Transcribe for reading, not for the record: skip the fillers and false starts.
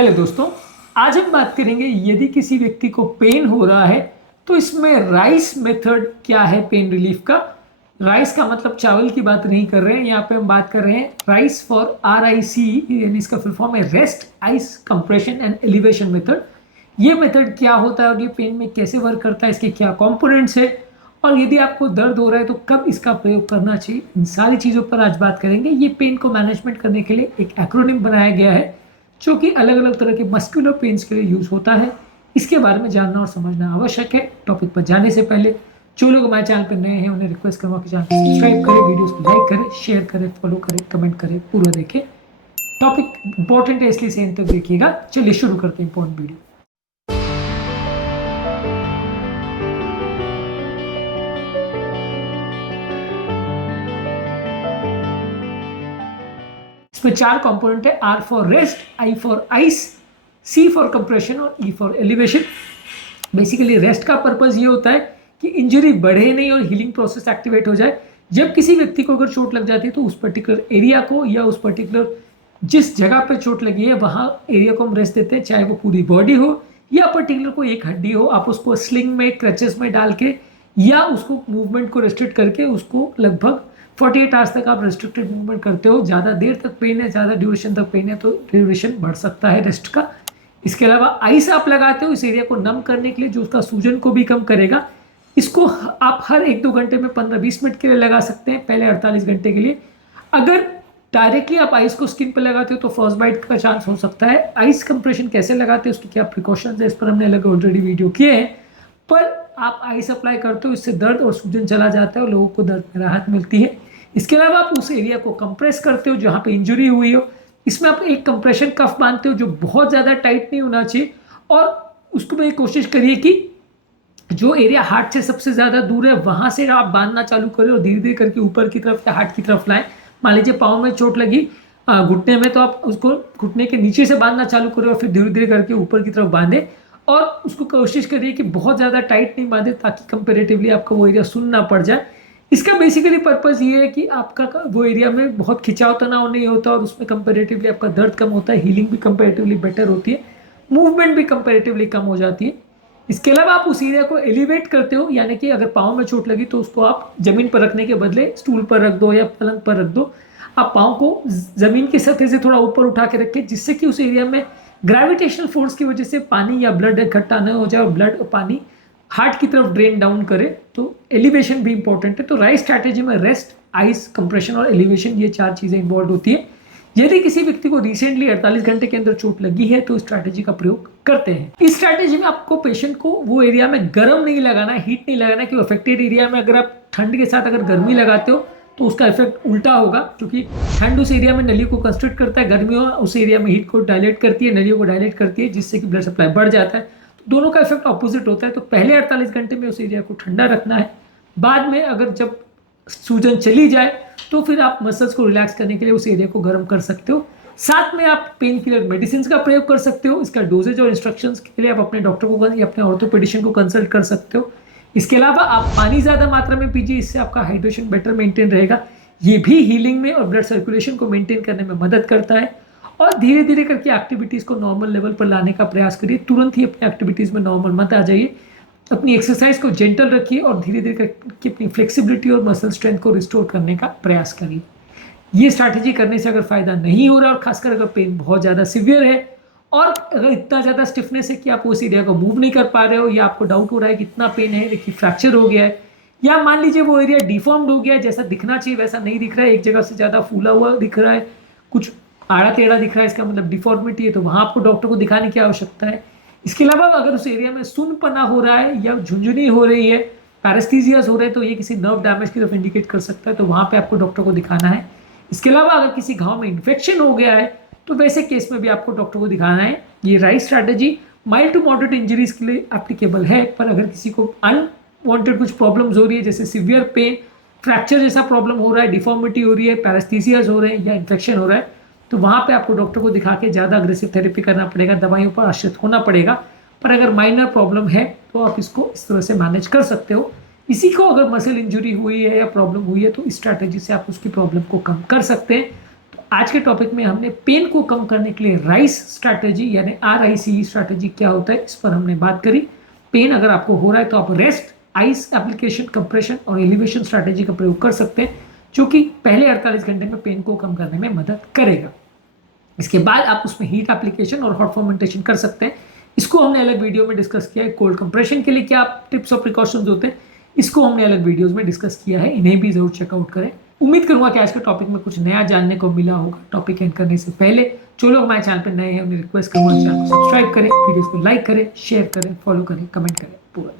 Hello दोस्तों, आज हम बात करेंगे यदि किसी व्यक्ति को पेन हो रहा है तो इसमें राइस मेथड क्या है पेन रिलीफ का। राइस का मतलब चावल की बात नहीं कर रहे हैं, यहाँ पे हम बात कर रहे हैं राइस फॉर RIC, यानी इसका फुल फॉर्म है rest ice compression and elevation method. ये मेथड क्या होता है और ये पेन में कैसे वर्क करता है, इसके क्या कंपोनेंट्स है और यदि आपको दर्द हो रहा है तो कब इसका प्रयोग करना चाहिए, इन सारी चीज़ों पर आज बात करेंगे। ये पेन को मैनेजमेंट करने के लिए एक एक्रोनिम बनाया गया है जो कि अलग अलग तरह के मस्कुलर पेन्स के लिए यूज होता है। इसके बारे में जानना और समझना आवश्यक है। टॉपिक पर जाने से पहले जो लोग हमारे चैनल पर नए हैं उन्हें रिक्वेस्ट करूँगा कि चैनल को सब्सक्राइब करें, वीडियोस को लाइक करें, शेयर करें, फॉलो करें, कमेंट करें, पूरा देखें। टॉपिक इंपॉर्टेंट है इसलिए से एंड तक देखिएगा। चलिए शुरू करते हैं इंपॉर्टेंट वीडियो। इसमें चार कंपोनेंट है। R for rest, I for ice, C for compression और E for elevation. Basically rest का पर्पस ये होता है कि इंजरी बढ़े नहीं और हीलिंग प्रोसेस एक्टिवेट हो जाए। जब किसी व्यक्ति को अगर चोट लग जाती है तो उस पर्टिकुलर एरिया को या उस पर्टिकुलर जिस जगह पे चोट लगी है वहाँ एरिया को हम रेस्ट देते हैं, चाहे वो पूरी बॉडी हो या पर्टिकुलर कोई एक हड्डी हो। आप उसको स्लिंग में, क्रचेस में डाल के या उसको मूवमेंट को रेस्ट्रिक्ट करके उसको लगभग 48 आवर्स तक आप रेस्ट्रिक्टेड मूवमेंट करते हो। ज़्यादा देर तक पेन है, ज़्यादा ड्यूरेशन तक पेन है तो ड्यूरेशन बढ़ सकता है रेस्ट का। इसके अलावा आइस आप लगाते हो इस एरिया को नम करने के लिए, जो उसका सूजन को भी कम करेगा। इसको आप हर 1-2 घंटे में 15-20 मिनट के लिए लगा सकते हैं, पहले 48 घंटे के लिए। अगर डायरेक्टली आप आइस को स्किन पर लगाते हो तो फर्स्ट बाइट का चांस हो सकता है। आइस कंप्रेशन कैसे लगाते हैं, उसकी क्या प्रिकॉशंस है, इस पर हमने अलग ऑलरेडी वीडियो किए हैं। पर आप आइस अप्लाई करते हो, इससे दर्द और सूजन चला जाता है और लोगों को दर्द में राहत मिलती है। इसके अलावा आप उस एरिया को कंप्रेस करते हो जहाँ पे इंजरी हुई हो। इसमें आप एक कंप्रेशन कफ बांधते हो जो बहुत ज़्यादा टाइट नहीं होना चाहिए और उसको भी कोशिश करिए कि जो एरिया हार्ट से सबसे ज़्यादा दूर है वहाँ से आप बांधना चालू करें और धीरे धीरे करके ऊपर की तरफ या हार्ट की तरफ लाएं। मान लीजिए पाँव में चोट लगी घुटने में, तो आप उसको घुटने के नीचे से बांधना चालू करें और फिर धीरे धीरे करके ऊपर की तरफ बांधें और उसको कोशिश करिए कि बहुत ज़्यादा टाइट नहीं बांधे ताकि कंपेरेटिवली आपका वो एरिया सुन्न ना पड़ जाए। इसका बेसिकली पर्पस ये है कि आपका वो एरिया में बहुत खिंचाव तनाव नहीं होता और उसमें कंपेरेटिवली आपका दर्द कम होता है, हीलिंग भी कंपेरेटिवली बेटर होती है, मूवमेंट भी कंपेरेटिवली कम हो जाती है। इसके अलावा आप उस एरिया को एलिवेट करते हो, यानी कि अगर पाँव में चोट लगी तो उसको आप जमीन पर रखने के बदले स्टूल पर रख दो या पलंग पर रख दो। आप पाँव को जमीन की सतह से थोड़ा ऊपर उठा के रखें जिससे कि उस एरिया में ग्रेविटेशनल फोर्स की वजह से पानी या ब्लड इकट्ठा न हो जाए और ब्लड और पानी हार्ट की तरफ ड्रेन डाउन करे। तो एलिवेशन भी इंपॉर्टेंट है। तो राइस स्ट्रैटेजी में रेस्ट, आइस, कंप्रेशन और एलिवेशन, ये चार चीज़ें इन्वॉल्व होती है। यदि किसी व्यक्ति को रिसेंटली 48 घंटे के अंदर चोट लगी है तो स्ट्रैटेजी का प्रयोग करते हैं। इस स्ट्रैटेजी में आपको पेशेंट को वो एरिया में गर्म नहीं लगाना, हीट नहीं लगाना, कि अफेक्टेड एरिया में अगर आप ठंड के साथ अगर गर्मी लगाते हो तो उसका इफेक्ट उल्टा होगा, क्योंकि ठंड उस एरिया में नली को कंस्ट्रिक्ट करता है, गर्मी उस एरिया में हीट को डायलेट करती है, नलियों को डायलेट करती है, जिससे कि ब्लड सप्लाई बढ़ जाता है। दोनों का इफेक्ट ऑपोजिट होता है। तो पहले 48 घंटे में उस एरिया को ठंडा रखना है। बाद में अगर जब सूजन चली जाए तो फिर आप मसल्स को रिलैक्स करने के लिए उस एरिया को गर्म कर सकते हो। साथ में आप पेन किलर मेडिसिन का प्रयोग कर सकते हो। इसका डोजेज और इंस्ट्रक्शंस के लिए आप अपने डॉक्टर को या अपने ऑर्थोपेडिशियन को कंसल्ट कर सकते हो। इसके अलावा आप पानी ज़्यादा मात्रा में पीजिए, इससे आपका हाइड्रेशन बेटर मेंटेन रहेगा। ये भी हीलिंग में और ब्लड सर्कुलेशन को मेंटेन करने में मदद करता है। और धीरे धीरे करके एक्टिविटीज़ को नॉर्मल लेवल पर लाने का प्रयास करिए। तुरंत ही अपनी एक्टिविटीज़ में नॉर्मल मत आ जाइए। अपनी एक्सरसाइज को जेंटल रखिए और धीरे धीरे करके अपनी फ्लेक्सिबिलिटी और मसल स्ट्रेंथ को रिस्टोर करने का प्रयास करिए। ये स्ट्रैटेजी करने से अगर फ़ायदा नहीं हो रहा और खासकर अगर पेन बहुत ज़्यादा सिवियर है और अगर इतना ज़्यादा स्टिफनेस है कि आप उस एरिया को मूव नहीं कर पा रहे हो, या आपको डाउट हो रहा है कि इतना पेन है देखिए फ्रैक्चर हो गया है, या मान लीजिए वो एरिया डिफॉर्म्ड हो गया है, जैसा दिखना चाहिए वैसा नहीं दिख रहा है, एक जगह से ज़्यादा फूला हुआ दिख रहा है, कुछ आड़ा टेढ़ा दिख रहा है, इसका मतलब डिफॉर्मिटी है, तो वहाँ आपको डॉक्टर को दिखाने की आवश्यकता है। इसके अलावा अगर उस एरिया में सुन्नपना हो रहा है या झुंझुनी हो रही है, पैरास्थीसियास हो रहे हैं, तो ये किसी नर्व डैमेज की तरफ इंडिकेट कर सकता है, तो वहाँ पे आपको डॉक्टर को दिखाना है। इसके अलावा अगर किसी घाव में इन्फेक्शन हो गया है तो वैसे केस में भी आपको डॉक्टर को दिखाना है। ये RICE strategy mild to moderate injuries के लिए एप्लीकेबल है, पर अगर किसी को अनवांटेड कुछ प्रॉब्लम्स हो रही है, जैसे सीवियर पेन, फ्रैक्चर जैसा प्रॉब्लम हो रहा है, डिफॉर्मिटी हो रही है, पैरास्थीसियास हो रहे हैं या इन्फेक्शन हो रहा है, तो वहाँ पे आपको डॉक्टर को दिखा के ज़्यादा अग्रेसिव थेरेपी करना पड़ेगा, दवाइयों पर आश्रित होना पड़ेगा। पर अगर माइनर प्रॉब्लम है तो आप इसको इस तरह से मैनेज कर सकते हो। इसी को अगर मसल इंजरी हुई है या प्रॉब्लम हुई है तो इस स्ट्रैटेजी से आप उसकी प्रॉब्लम को कम कर सकते हैं। तो आज के टॉपिक में हमने पेन को कम करने के लिए राइस स्ट्रैटेजी यानी RICE स्ट्रैटेजी क्या होता है इस पर हमने बात करी। पेन अगर आपको हो रहा है तो आप रेस्ट, आइस एप्लीकेशन, कंप्रेशन और एलिवेशन स्ट्रैटेजी का प्रयोग कर सकते हैं, जो कि पहले 48 घंटे में पेन को कम करने में मदद करेगा। इसके बाद आप उसमें हीट एप्लीकेशन और हॉट फर्मेंटेशन कर सकते हैं। इसको हमने अलग वीडियो में डिस्कस किया है। कोल्ड कंप्रेशन के लिए क्या टिप्स और प्रिकॉशंस होते हैं, इसको हमने अलग वीडियोस में डिस्कस किया है, इन्हें भी जरूर चेकआउट करें। उम्मीद करूंगा कि आज के टॉपिक में कुछ नया जानने को मिला होगा। टॉपिक एंड करने से पहले जो लोग हमारे चैनल पर नए हैं उन्हें रिक्वेस्ट करूंगा चैनल को सब्सक्राइब करें, वीडियोस को लाइक करें, शेयर करें, फॉलो करें, कमेंट करें पूरा।